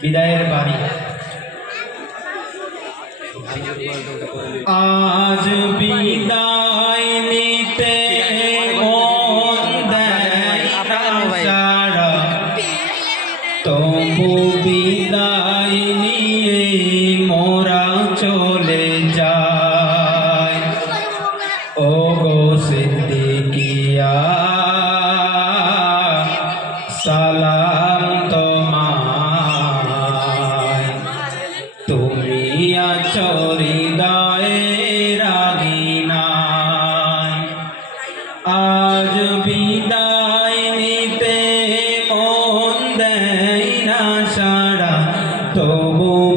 বিদায়ের বাড়ি আজ বিদায় নিতে তবু বিদায় নিয়ে মোরা চলে যায় তবু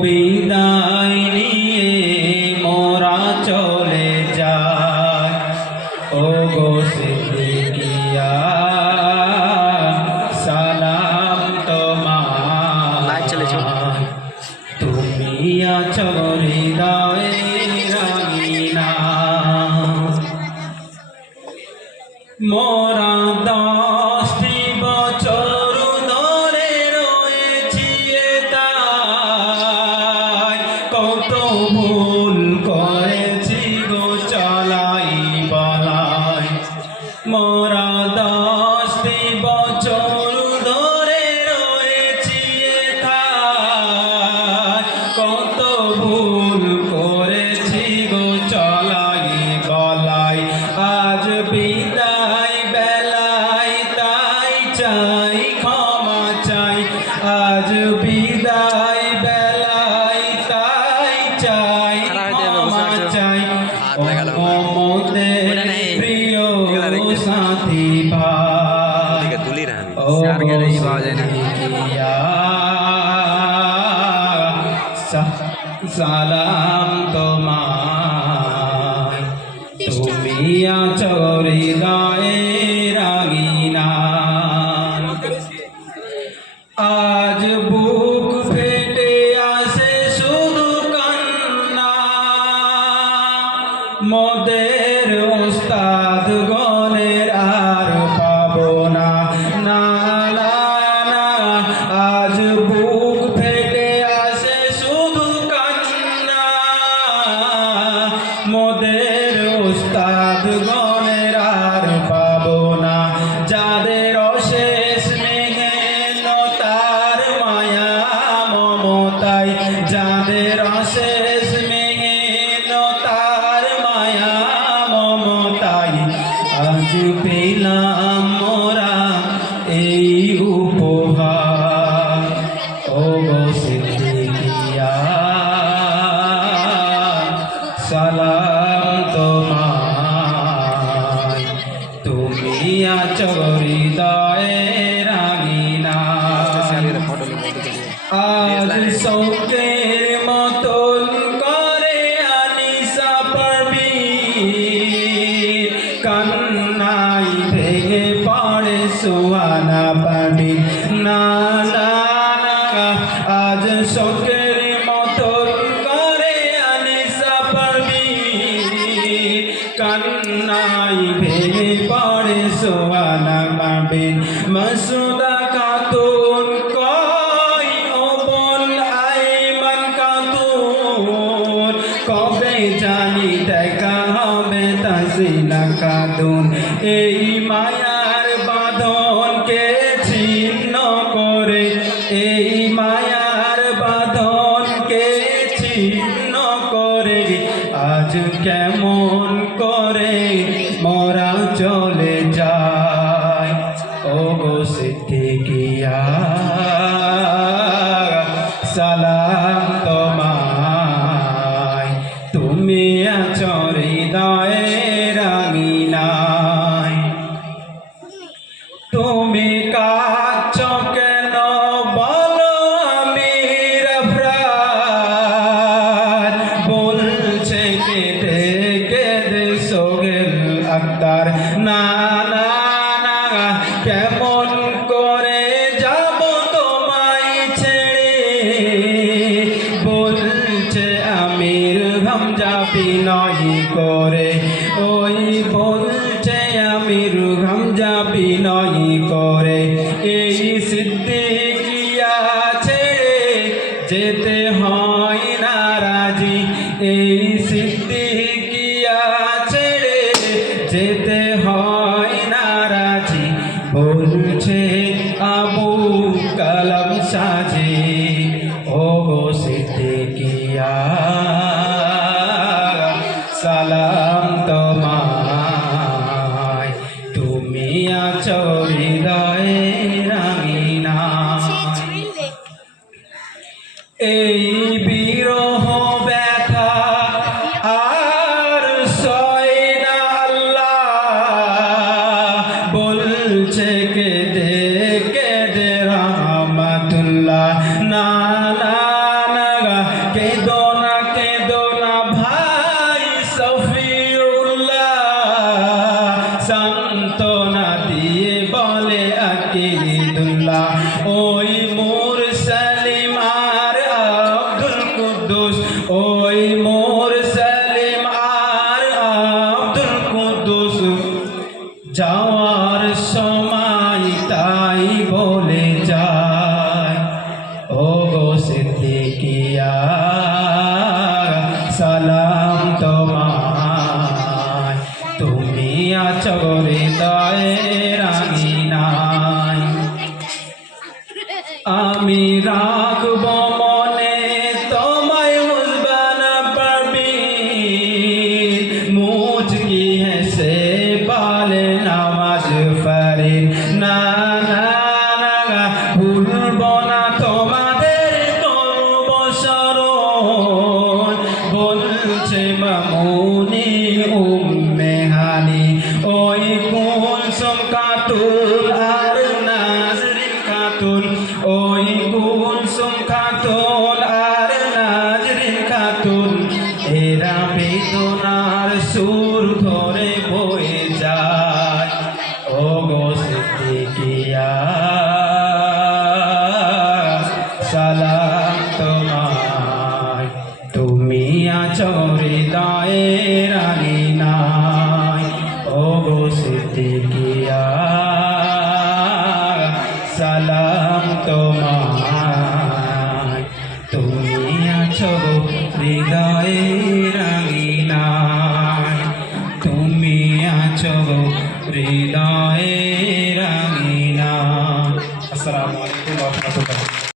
চাই ক্ষমা চাই আজ বিদায় বেলায় তাই চাই ক্ষমা? চাই। নেই। প্রিয় সাথী ভাই। ও সালাম তোমায় পেলাম মোরা এই উপহার ও সিদ্দিকিয়া সালাম তোমায় তুমি আছো হৃদয়ের রাঙিনা আজ শৌকের সুহানা না আজ শৌকের মতন করে কান্নাই ভেঙে পড়ে পাবি মসুদা খাতুন কই ও বল আইমান খাতুন? কবে জানি দেখা হবে তাসিলা খাতুন? এই মায়ার করে আক্তার না না না, কেমন করে যাব তোমায় ছেড়ে? বলছে আমির হামজা বিনয় করে। ওই বলছে ওই মোর তোমায় তুমি আচরিদায় রানী